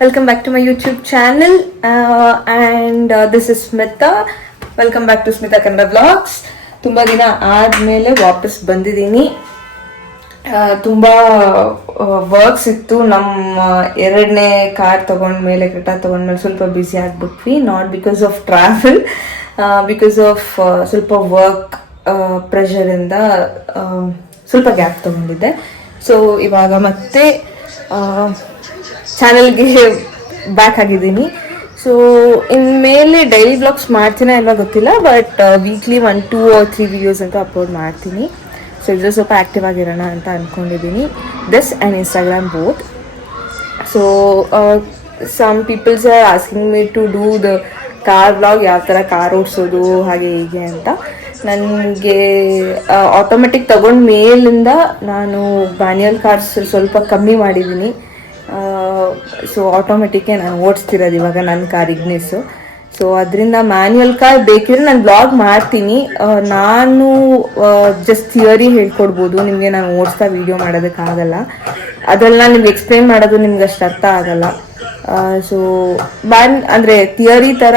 Welcome back to my YouTube channel and this is Smita. Welcome back to Smita Kannada Vlogs. ತುಂಬ ದಿನ ಆದಮೇಲೆ ವಾಪಸ್ ಬಂದಿದ್ದೀನಿ. ತುಂಬ ವರ್ಕ್ಸ್ ಇತ್ತು. ನಮ್ಮ ಎರಡನೇ ಕಾರ್ ತೊಗೊಂಡ್ಮೇಲೆ ಕ್ರೆಟಾ ತೊಗೊಂಡ್ಮೇಲೆ ಸ್ವಲ್ಪ ಬ್ಯುಸಿ ಆಗಿಬಿಟ್ವಿ. Not because of travel, because of ಸ್ವಲ್ಪ ವರ್ಕ್ ಪ್ರೆಷರಿಂದ ಸ್ವಲ್ಪ ಗ್ಯಾಪ್ ತೊಗೊಂಡಿದ್ದೆ. ಸೊ ಇವಾಗ ಮತ್ತೆ ಚಾನಲ್ಗೆ ಬ್ಯಾಕ್ ಆಗಿದ್ದೀನಿ. ಸೊ ಇನ್ಮೇಲೆ ಡೈಲಿ ಬ್ಲಾಗ್ಸ್ ಮಾಡ್ತೀನ ಇಲ್ವಾ ಗೊತ್ತಿಲ್ಲ, ಬಟ್ ವೀಕ್ಲಿ 1, 2 or 3 ವಿಡಿಯೋಸ್ ಅಂತ ಅಪ್ಲೋಡ್ ಮಾಡ್ತೀನಿ. ಸೊ ಇದ್ರೆ ಸ್ವಲ್ಪ ಆ್ಯಕ್ಟಿವ್ ಆಗಿರೋಣ ಅಂತ ಅಂದ್ಕೊಂಡಿದ್ದೀನಿ. This and Instagram both. So some peoples are asking me to do the car blog, ಯಾವ ಥರ ಕಾರ್ ಓಡಿಸೋದು ಹಾಗೆ ಹೀಗೆ ಅಂತ. ನನಗೆ ಆಟೋಮೆಟಿಕ್ ತಗೊಂಡ ಮೇಲಿಂದ ನಾನು ಮ್ಯಾನ್ಯುಯಲ್ ಕಾರ್ಸ್ ಸ್ವಲ್ಪ ಕಮ್ಮಿ ಮಾಡಿದ್ದೀನಿ. ಸೊ ಆಟೋಮೆಟಿಕ್ಕೆ ನಾನು ಓಡಿಸ್ತಿರೋದು ಇವಾಗ ನನ್ನ ಕಾರ್ ಇಗ್ನಿಸ್ಸು. ಸೊ ಅದರಿಂದ ಮ್ಯಾನ್ಯುಯಲ್ ಕಾರ್ ಬೇಕಿದ್ರೆ ನಾನು ಬ್ಲಾಗ್ ಮಾಡ್ತೀನಿ. ನಾನು ಜಸ್ಟ್ ಥಿಯರಿ ಹೇಳ್ಕೊಡ್ಬೋದು ನಿಮಗೆ, ನಾನು ಓಡಿಸ್ತಾ ವೀಡಿಯೋ ಮಾಡೋದಕ್ಕಾಗಲ್ಲ. ಅದೆಲ್ಲ ನಿಮ್ಗೆ ಎಕ್ಸ್ಪ್ಲೇನ್ ಮಾಡೋದು ನಿಮ್ಗೆ ಅಷ್ಟು ಅರ್ಥ ಆಗಲ್ಲ. ಸೊ ಅಂದರೆ ಥಿಯರಿ ಥರ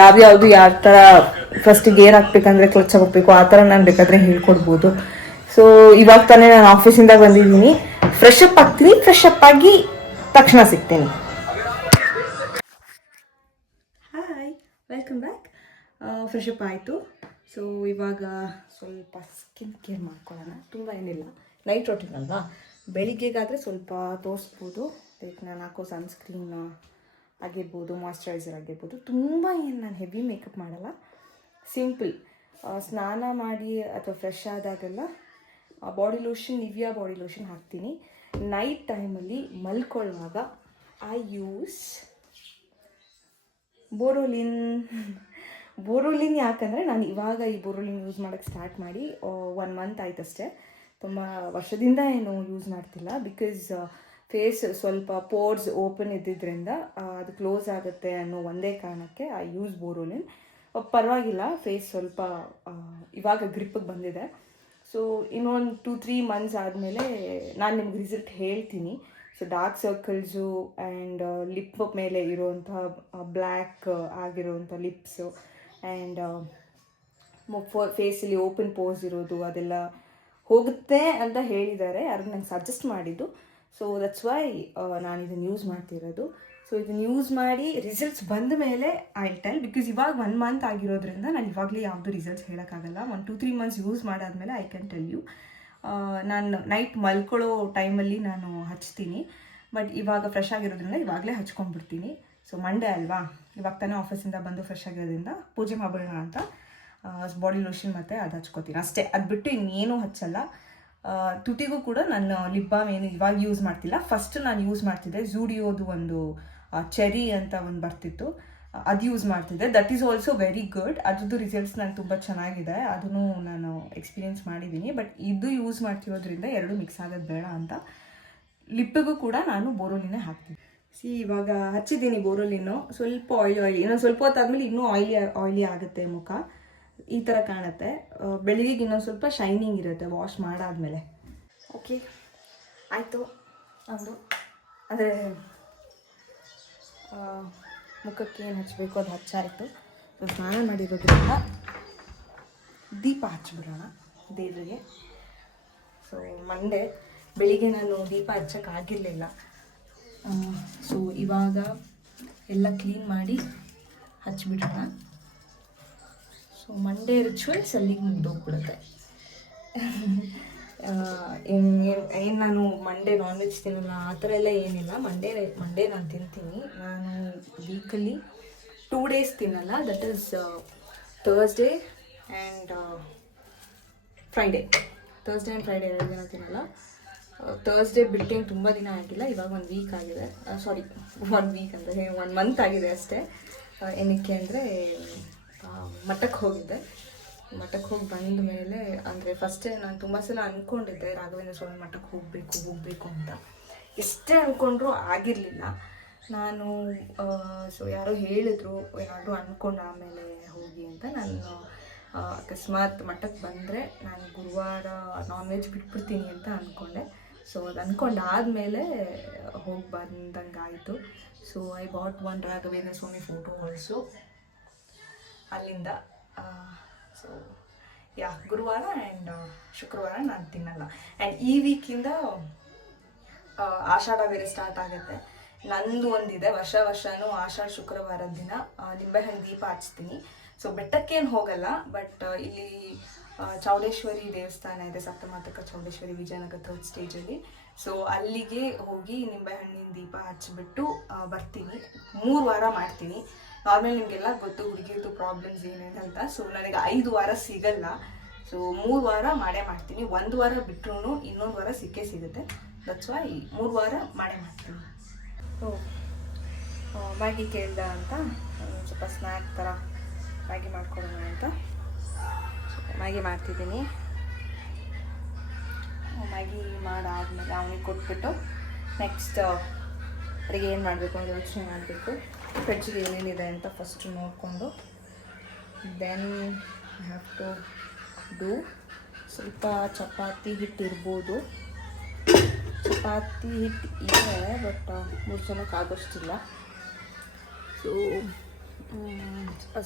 ಯಾವ್ಯಾವುದು ಯಾವ ಥರ ಫಸ್ಟ್ ಗೇರ್ ಹಾಕ್ಬೇಕಂದ್ರೆ ಕ್ಲಚ್ ಹಾಕಬೇಕು ಆ ಥರ ನಾನು ಬೇಕಾದರೆ ಹೇಳ್ಕೊಡ್ಬೋದು. ಸೊ ಇವಾಗ ತಾನೇ ನಾನು ಆಫೀಸಿಂದ ಬಂದಿದ್ದೀನಿ. ಫ್ರೆಶ್ ಅಪ್ ಆಗ್ತೀನಿ. ಫ್ರೆಶ್ ಅಪ್ ಆಗಿ ತಕ್ಷಣ ಸಿಗ್ತೀನಿ. Hi, welcome back. Fresh up ಆಯಿತು. ಸೊ ಇವಾಗ ಸ್ವಲ್ಪ ಸ್ಕಿನ್ ಕೇರ್ ಮಾಡ್ಕೊಳ್ಳೋಣ. ತುಂಬ ಏನಿಲ್ಲ, ನೈಟ್ ರೋಟೀನ್ ಅಲ್ವಾ. ಬೆಳಿಗ್ಗೆಗಾದರೆ ಸ್ವಲ್ಪ ತೋರಿಸ್ಬೋದು. ಲೈಕ್ ನಾನು ಹಾಕೋ ಸನ್ಸ್ಕ್ರೀನ್ ಆಗಿರ್ಬೋದು, ಮಾಯ್ಶ್ಚರೈಸರ್ ಆಗಿರ್ಬೋದು. ತುಂಬ ಏನು ನಾನು ಹೆವಿ ಮೇಕಪ್ ಮಾಡಲ್ಲ, ಸಿಂಪಲ್. ಸ್ನಾನ ಮಾಡಿ ಅಥವಾ ಫ್ರೆಶ್ ಆದಾಗೆಲ್ಲ body lotion, Nivea body lotion ಹಾಕ್ತೀನಿ. ನೈಟ್ ಟೈಮಲ್ಲಿ ಮಲ್ಕೊಳ್ಳುವಾಗ ಐ ಯೂಸ್ ಬೋರೋಲಿನ್. ಯಾಕಂದರೆ ನಾನು ಇವಾಗ ಈ ಬೋರೋಲಿನ್ ಯೂಸ್ ಮಾಡೋಕ್ಕೆ ಸ್ಟಾರ್ಟ್ ಮಾಡಿ 1 ಮಂತ್ ಆಯ್ತಷ್ಟೇ. ತುಂಬ ವರ್ಷದಿಂದ ಏನು ಯೂಸ್ ಮಾಡ್ತಿಲ್ಲ. ಬಿಕಾಸ್ ಫೇಸ್ ಸ್ವಲ್ಪ ಪೋರ್ಸ್ ಓಪನ್ ಇದ್ದಿದ್ದರಿಂದ ಅದು ಕ್ಲೋಸ್ ಆಗುತ್ತೆ ಅನ್ನೋ ಒಂದೇ ಕಾರಣಕ್ಕೆ ಐ ಯೂಸ್ ಬೋರೋಲಿನ್. ಪರವಾಗಿಲ್ಲ, ಫೇಸ್ ಸ್ವಲ್ಪ ಇವಾಗ ಗ್ರಿಪ್ಪಿಗೆ ಬಂದಿದೆ. ಸೊ ಇನ್ನೊಂದು 2-3 ಮಂತ್ಸ್ ಆದಮೇಲೆ ನಾನು ನಿಮ್ಗೆ ರಿಸಲ್ಟ್ ಹೇಳ್ತೀನಿ. So dark circles and lip ಮೇಲೆ ಇರೋವಂಥ ಬ್ಲ್ಯಾಕ್ ಆಗಿರೋವಂಥ ಲಿಪ್ಸು ಆ್ಯಂಡ್ ಫೇಸಲ್ಲಿ ಓಪನ್ ಪೋರ್ಸ್ ಇರೋದು ಅದೆಲ್ಲ ಹೋಗುತ್ತೆ ಅಂತ ಹೇಳಿದ್ದಾರೆ. ಯಾರು ನಂಗೆ ಸಜೆಸ್ಟ್ ಮಾಡಿದ್ದು. ಸೊ ದಟ್ಸ್ ವೈ ನಾನು ಇದನ್ನು ಯೂಸ್ ಮಾಡ್ತಿರೋದು. ಸೊ ಇದನ್ನು ಯೂಸ್ ಮಾಡಿ ರಿಸಲ್ಟ್ಸ್ ಬಂದ ಮೇಲೆ ಐ ಟೆಲ್. ಬಿಕಾಸ್ ಇವಾಗ 1 ಮಂತ್ ಆಗಿರೋದ್ರಿಂದ ನಾನು ಇವಾಗಲೇ ಯಾವುದು ರಿಸಲ್ಟ್ಸ್ ಹೇಳೋಕ್ಕಾಗಲ್ಲ. 1-2-3 ಮಂತ್ಸ್ ಯೂಸ್ ಮಾಡಾದಮೇಲೆ ಐ ಕ್ಯಾನ್ ಟೆಲ್ ಯು. ನಾನು ನೈಟ್ ಮಲ್ಕೊಳ್ಳೋ ಟೈಮಲ್ಲಿ ನಾನು ಹಚ್ತೀನಿ. ಬಟ್ ಇವಾಗ ಫ್ರೆಶ್ ಆಗಿರೋದ್ರಿಂದ ಇವಾಗಲೇ ಹಚ್ಕೊಂಡ್ಬಿಡ್ತೀನಿ. ಸೊ ಮಂಡೇ ಅಲ್ವಾ, ಇವಾಗ ತಾನೇ ಆಫೀಸಿಂದ ಬಂದು ಫ್ರೆಶ್ ಆಗಿರೋದ್ರಿಂದ ಪೂಜೆ ಮಾಡೋಣ ಅಂತ ಬಾಡಿ ಲೋಷನ್ ಮತ್ತು ಅದು ಹಚ್ಕೋತೀನಿ ಅಷ್ಟೇ. ಅದು ಬಿಟ್ಟು ಇನ್ನೇನು ಹಚ್ಚಲ್ಲ. ತುಟಿಗೂ ಕೂಡ ನಾನು ಲಿಪ್ ಬಾಮ್ ಏನು ಇವಾಗ ಯೂಸ್ ಮಾಡ್ತಿಲ್ಲ. ಫಸ್ಟ್ ನಾನು ಯೂಸ್ ಮಾಡ್ತಿದ್ದೆ ಝೂಡಿಯೋದು ಒಂದು ಚೆರಿ ಅಂತ ಒಂದು ಬರ್ತಿತ್ತು, ಅದು ಯೂಸ್ ಮಾಡ್ತಿದ್ದೆ. That is also very good. ಅದ್ರದ್ದು ರಿಸಲ್ಟ್ಸ್ ನಾನು ತುಂಬ ಚೆನ್ನಾಗಿದೆ, ಅದನ್ನು ನಾನು ಎಕ್ಸ್ಪೀರಿಯೆನ್ಸ್ ಮಾಡಿದ್ದೀನಿ. ಬಟ್ ಇದು ಯೂಸ್ ಮಾಡ್ತಿರೋದ್ರಿಂದ ಎರಡು ಮಿಕ್ಸ್ ಆಗೋದು ಬೇಡ ಅಂತ ಲಿಪ್ಪಿಗೂ ಕೂಡ ನಾನು ಬೋರೋಲಿನೇ ಹಾಕ್ತೀನಿ. ಇವಾಗ ಹಚ್ಚಿದ್ದೀನಿ ಬೋರೋಲಿನ್ನು. ಸ್ವಲ್ಪ ಆಯಿಲಿ ಇನ್ನೊಂದು ಸ್ವಲ್ಪ ಹೊತ್ತಾದ್ಮೇಲೆ ಇನ್ನೂ ಆಯಿಲಿ ಆಗುತ್ತೆ ಮುಖ. ಈ ಥರ ಕಾಣುತ್ತೆ. ಬೆಳಿಗ್ಗೆ ಇನ್ನೊಂದು ಸ್ವಲ್ಪ ಶೈನಿಂಗ್ ಇರುತ್ತೆ ವಾಶ್ ಮಾಡಾದ್ಮೇಲೆ. ಓಕೆ ಆಯಿತು. ಒಂದು ಅಂದರೆ ಮುಖಕ್ಕೆ ಏನು ಹಚ್ಚಬೇಕು ಅದು ಹಚ್ಚಾಯಿತು. ಸೊ ಸ್ನಾನ ಮಾಡಿರೋದ್ರಿಂದ ದೀಪ ಹಚ್ಬಿಡೋಣ ದೇವರಿಗೆ. ಸೊ ಮಂಡೇ ಬೆಳಿಗ್ಗೆ ನಾನು ದೀಪ ಹಚ್ಚೋಕ್ಕಾಗಿರಲಿಲ್ಲ. ಸೊ ಇವಾಗ ಎಲ್ಲ ಕ್ಲೀನ್ ಮಾಡಿ ಹಚ್ಬಿಡೋಣ. ಸೊ ಮಂಡೇ ರಿಚುವಲ್ಸ್ ಅಲ್ಲಿಗೆ ಮುಗ್ದೋಗ್ಬಿಡುತ್ತೆ. ಏನು ನಾನು ಮಂಡೇ ನಾನ್ ವೆಜ್ ತಿನ್ನಲ್ಲ ಆ ಥರ ಎಲ್ಲ ಏನಿಲ್ಲ. ಮಂಡೇ ನಾನು ತಿಂತೀನಿ. ನಾನು ವೀಕಲ್ಲಿ 2 days ತಿನ್ನಲ್ಲ. That is Thursday and Friday. Thursday and Friday 2 ದಿನ ತಿನ್ನಲ್ಲ. ಥರ್ಸ್ಡೇ ಬಿಟ್ಟೇನು ತುಂಬ ದಿನ ಆಗಿಲ್ಲ, ಇವಾಗ 1 ವೀಕ್ ಆಗಿದೆ. 1 ವೀಕ್ ಅಂದರೆ 1 ಮಂತ್ ಆಗಿದೆ ಅಷ್ಟೇ. ಏನಕ್ಕೆ ಅಂದರೆ ಮಠಕ್ಕೆ ಹೋಗಿದ್ದೆ. ಮಠಕ್ಕೆ ಹೋಗಿ ಬಂದ ಮೇಲೆ ಅಂದರೆ ಫಸ್ಟೇ ನಾನು ತುಂಬ ಸಲ ಅಂದ್ಕೊಂಡಿದ್ದೆ ರಾಘವೇಂದ್ರ ಸ್ವಾಮಿ ಮಠಕ್ಕೆ ಹೋಗಬೇಕು ಅಂತ. ಎಷ್ಟೇ ಅಂದ್ಕೊಂಡ್ರೂ ಆಗಿರಲಿಲ್ಲ ನಾನು. ಸೊ ಯಾರೋ ಹೇಳಿದ್ರು ಏನಾದರೂ ಅಂದ್ಕೊಂಡು ಆಮೇಲೆ ಹೋಗಿ ಅಂತ. ನಾನು ಅಕಸ್ಮಾತ್ ಮಠಕ್ಕೆ ಬಂದರೆ ನಾನು ಗುರುವಾರ ನಾನ್ ವೆಜ್ ಬಿಟ್ಬಿಡ್ತೀನಿ ಅಂತ ಅಂದ್ಕೊಂಡೆ. ಸೊ ಅದು ಅಂದ್ಕೊಂಡಾದಮೇಲೆ ಹೋಗಿ ಬಂದಂಗೆ ಆಯಿತು. So I bought one Raghavendra Swami photo also ಅಲ್ಲಿಂದ. ಸೊ ಗುರುವಾರ ಆ್ಯಂಡ್ ಶುಕ್ರವಾರ ನಾನು ತಿನ್ನಲ್ಲ. ಆ್ಯಂಡ್ ಈ ವೀಕಿಂದ ಆಷಾಢ ಬೇರೆ ಸ್ಟಾರ್ಟ್ ಆಗುತ್ತೆ. ನಂದು ಒಂದಿದೆ, ವರ್ಷನೂ ಆಷಾಢ ಶುಕ್ರವಾರದ ದಿನ ನಿಂಬೆಹಣ್ಣು ದೀಪ ಹಚ್ತೀನಿ. ಸೊ ಬೆಟ್ಟಕ್ಕೇನು ಹೋಗಲ್ಲ, ಬಟ್ ಇಲ್ಲಿ ಚೌಡೇಶ್ವರಿ ದೇವಸ್ಥಾನ ಇದೆ, ಸಪ್ತಮಾತೃಕ ಚೌಡೇಶ್ವರಿ, ವಿಜಯನಗರ 3rd ಸ್ಟೇಜಲ್ಲಿ. ಸೊ ಅಲ್ಲಿಗೆ ಹೋಗಿ ನಿಂಬೆಹಣ್ಣಿನ ದೀಪ ಹಚ್ಚಿಬಿಟ್ಟು ಬರ್ತೀನಿ. 3 ವಾರ ಮಾಡ್ತೀನಿ. ನಾರ್ಮಲ್ ನಿಮಗೆಲ್ಲ ಗೊತ್ತು ಹುಡುಗಿರ್ದು ಪ್ರಾಬ್ಲಮ್ಸ್ ಏನೇನಂತ. ಸೊ ನನಗೆ 5 ವಾರ ಸಿಗಲ್ಲ. ಸೊ 3 ವಾರ ಮಾಡೇ ಮಾಡ್ತೀನಿ. 1 ವಾರ ಬಿಟ್ಟರು ಇನ್ನೊಂದು ವಾರ ಸಿಕ್ಕೇ ಸಿಗುತ್ತೆ. ದಟ್ಸ್ ವೈ 3 ವಾರ ಮಾಡೇ ಮಾಡ್ತೀನಿ. ಸೊ ಮ್ಯಾಗಿ ಕೇಳ್ದ ಅಂತ ಸ್ವಲ್ಪ ಸ್ನ್ಯಾಕ್ ಥರ ಮ್ಯಾಗಿ ಮಾಡ್ಕೊಡೋಣ ಅಂತ ಮ್ಯಾಗಿ ಮಾಡ್ತಿದ್ದೀನಿ. ಮ್ಯಾಗಿ ಮಾಡಾದ್ಮೇಲೆ ಅವನಿಗೆ ಕೊಟ್ಬಿಟ್ಟು ನೆಕ್ಸ್ಟ್ ಅಡುಗೆ ಏನು ಮಾಡಬೇಕು ಅಂತ ಯೋಚನೆ ಮಾಡಬೇಕು. ಫ್ರಿಡ್ಜಿಗೆ ಏನೇನಿದೆ ಅಂತ ಫಸ್ಟು ನೋಡಿಕೊಂಡು then I have to do. ಸ್ವಲ್ಪ ಚಪಾತಿ ಹಿಟ್ಟು ಇರ್ಬೋದು. ಚಪಾತಿ ಹಿಟ್ಟು ಇದೆ, ಬಟ್ 3 ಜನಕ್ಕೆ ಆಗೋಷ್ಟಿಲ್ಲ. ಸೊ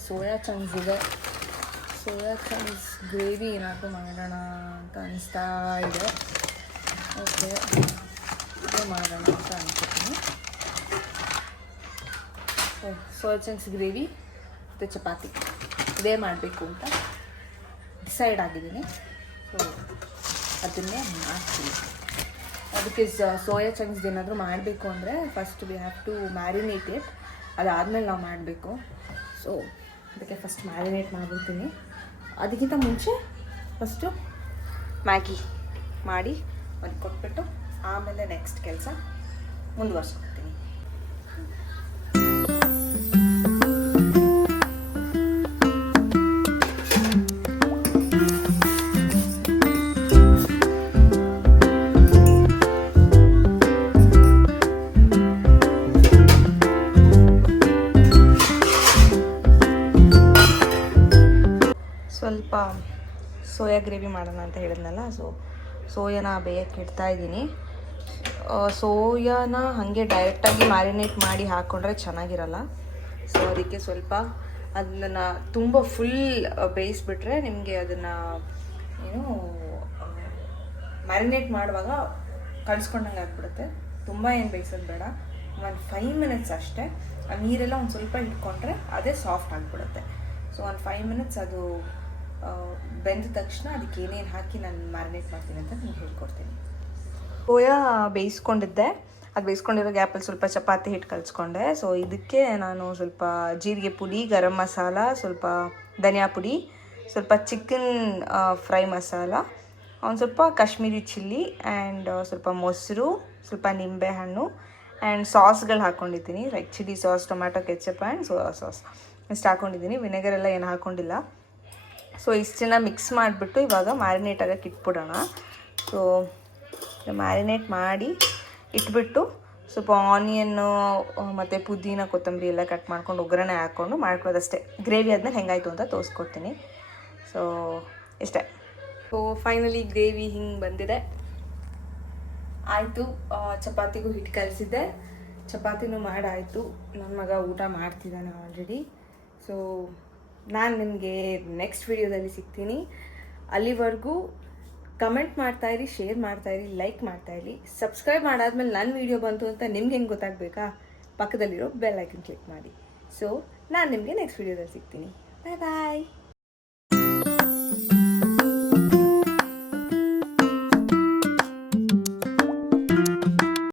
ಸೋಯಾ ಚಂಕ್ಸ್ ಇದೆ. ಸೋಯಾ ಚಂಕ್ಸ್ ಗ್ರೇವಿ ಏನಾದರೂ ಮಾಡೋಣ ಅಂತ ಅನಿಸ್ತಾ ಇದೆ. ಓಕೆ, ಇದೇ ಮಾಡೋಣ ಅಂತ ಅನ್ಕೋತೀನಿ. ಸೋಯಾ ಚಂಕ್ಸ್ ಗ್ರೇವಿ ಮತ್ತು ಚಪಾತಿ ಇದೇ ಮಾಡಬೇಕು ಅಂತ ಡಿಸೈಡ್ ಆಗಿದ್ದೀನಿ. ಸೊ ಅದನ್ನೇ ಮಾಡ್ತೀನಿ. ಅದಕ್ಕೆ ಸೋಯಾ ಚಂಕ್ಸ್ ಏನಾದರೂ ಮಾಡಬೇಕು ಅಂದರೆ first we have to marinate it. ಅದಾದಮೇಲೆ ನಾವು ಮಾಡಬೇಕು. ಸೊ ಅದಕ್ಕೆ ಫಸ್ಟ್ ಮ್ಯಾರಿನೇಟ್ ಮಾಡಿಬಿಡ್ತೀನಿ. ಅದಕ್ಕಿಂತ ಮುಂಚೆ ಫಸ್ಟು ಮ್ಯಾಗಿ ಮಾಡಿ ಒಂದು ಕೊಟ್ಬಿಟ್ಟು ಆಮೇಲೆ ನೆಕ್ಸ್ಟ್ ಕೆಲಸ ಮುಂದುವರ್ಸ್ಕೊತೀನಿ. ಸ್ವಲ್ಪ ಸೋಯಾ ಗ್ರೇವಿ ಮಾಡೋಣ ಅಂತ ಹೇಳಿದ್ನಲ್ಲ. ಸೊ ಸೋಯಾನ ಬೇಯಕ್ಕೆ ಇಡ್ತಾಯಿದ್ದೀನಿ. ಸೋಯಾನ ಹಾಗೆ ಡೈರೆಕ್ಟಾಗಿ ಮ್ಯಾರಿನೇಟ್ ಮಾಡಿ ಹಾಕ್ಕೊಂಡ್ರೆ ಚೆನ್ನಾಗಿರಲ್ಲ. ಸೊ ಅದಕ್ಕೆ ಸ್ವಲ್ಪ ಅದನ್ನು ತುಂಬ ಫುಲ್ ಬೇಯಿಸ್ಬಿಟ್ರೆ ನಿಮಗೆ ಅದನ್ನು ಏನು ಮ್ಯಾರಿನೇಟ್ ಮಾಡುವಾಗ ಕಳಿಸ್ಕೊಂಡಂಗೆ ಆಗ್ಬಿಡುತ್ತೆ. ತುಂಬ ಏನು ಬೇಯಿಸೋದು ಬೇಡ, ಒಂದು 5 ಮಿನಿಟ್ಸ್ ಅಷ್ಟೇ. ಆ ನೀರೆಲ್ಲ ಒಂದು ಸ್ವಲ್ಪ ಇಟ್ಕೊಂಡ್ರೆ ಅದೇ ಸಾಫ್ಟ್ ಆಗಿಬಿಡುತ್ತೆ. ಸೊ ಒಂದು 5 ಮಿನಿಟ್ಸ್ ಅದು ಬೆಂದ ತಕ್ಷಣ ಅದಕ್ಕೆ ಏನೇನು ಹಾಕಿ ನಾನು ಮ್ಯಾರಿನೇಟ್ ಮಾಡ್ತೀನಿ ಅಂತ ನಿಮ್ಗೆ ಹೇಳ್ಕೊಡ್ತೀನಿ. ಸೋಯಾ ಬೇಯಿಸ್ಕೊಂಡಿದ್ದೆ. ಅದು ಬೇಯಿಸ್ಕೊಂಡಿರೋ ಗ್ಯಾಪಲ್ಲಿ ಸ್ವಲ್ಪ ಚಪಾತಿ ಹಿಟ್ಟು ಕಲಿಸ್ಕೊಂಡೆ. ಸೊ ಇದಕ್ಕೆ ನಾನು ಸ್ವಲ್ಪ ಜೀರಿಗೆ ಪುಡಿ, ಗರಂ ಮಸಾಲ, ಸ್ವಲ್ಪ ಧನಿಯಾ ಪುಡಿ, ಸ್ವಲ್ಪ ಚಿಕನ್ ಫ್ರೈ ಮಸಾಲ, ಒಂದು ಸ್ವಲ್ಪ ಕಾಶ್ಮೀರಿ ಚಿಲ್ಲಿ ಆ್ಯಂಡ್ ಸ್ವಲ್ಪ ಮೊಸರು, ಸ್ವಲ್ಪ ನಿಂಬೆಹಣ್ಣು ಆ್ಯಂಡ್ ಸಾಸ್ಗಳು ಹಾಕ್ಕೊಂಡಿದ್ದೀನಿ. Like chilli sauce, tomato ketchup and soya sauce ಇಷ್ಟು ಹಾಕ್ಕೊಂಡಿದ್ದೀನಿ. ವಿನೆಗರ್ ಎಲ್ಲ ಏನು ಹಾಕ್ಕೊಂಡಿಲ್ಲ. ಸೊ ಇಷ್ಟನ್ನ ಮಿಕ್ಸ್ ಮಾಡಿಬಿಟ್ಟು ಇವಾಗ ಮ್ಯಾರಿನೇಟ್ ಆಗೋಕ್ಕೆ ಇಟ್ಬಿಡೋಣ. ಸೊ ಮ್ಯಾರಿನೇಟ್ ಮಾಡಿ ಇಟ್ಬಿಟ್ಟು ಸ್ವಲ್ಪ ಆನಿಯನ್ನು ಮತ್ತು ಪುದೀನ, ಕೊತ್ತಂಬರಿ ಎಲ್ಲ ಕಟ್ ಮಾಡ್ಕೊಂಡು ಒಗ್ಗರಣೆ ಹಾಕ್ಕೊಂಡು ಮಾಡ್ಕೊಳ್ಳೋದಷ್ಟೇ. ಗ್ರೇವಿ ಆದಮೇಲೆ ಹೆಂಗಾಯಿತು ಅಂತ ತೋರಿಸ್ಕೊಡ್ತೀನಿ. ಸೊ ಇಷ್ಟೇ. ಸೊ ಫೈನಲಿ ಗ್ರೇವಿ ಹಿಂಗೆ ಬಂದಿದೆ. ಆಯಿತು. ಚಪಾತಿಗೂ ಹಿಟ್ಟು ಕಲಿಸಿದ್ದೆ, ಚಪಾತಿನೂ ಮಾಡಾಯಿತು. ನನ್ನ ಮಗ ಊಟ ಮಾಡ್ತಿದ್ದಾನೆ ಆಲ್ರೆಡಿ. ಸೊ ನಾನು ನಿಮಗೆ ನೆಕ್ಸ್ಟ್ ವಿಡಿಯೋದಲ್ಲಿ ಸಿಗ್ತೀನಿ. ಅಲ್ಲಿವರೆಗೂ ಕಮೆಂಟ್ ಮಾಡ್ತಾಯಿರಿ, ಶೇರ್ ಮಾಡ್ತಾಯಿರಿ, ಲೈಕ್ ಮಾಡ್ತಾಯಿರಿ. ಸಬ್ಸ್ಕ್ರೈಬ್ ಮಾಡಾದ್ಮೇಲೆ ನನ್ನ ವೀಡಿಯೋ ಬಂತು ಅಂತ ನಿಮ್ಗೆ ಹೆಂಗೆ ಗೊತ್ತಾಗಬೇಕಾ? ಪಕ್ಕದಲ್ಲಿರೋ ಬೆಲ್ ಐಕನ್ ಕ್ಲಿಕ್ ಮಾಡಿ. ಸೊ ನಾನು ನಿಮಗೆ ನೆಕ್ಸ್ಟ್ ವಿಡಿಯೋದಲ್ಲಿ ಸಿಗ್ತೀನಿ. ಬಾಯ್ ಬಾಯ್.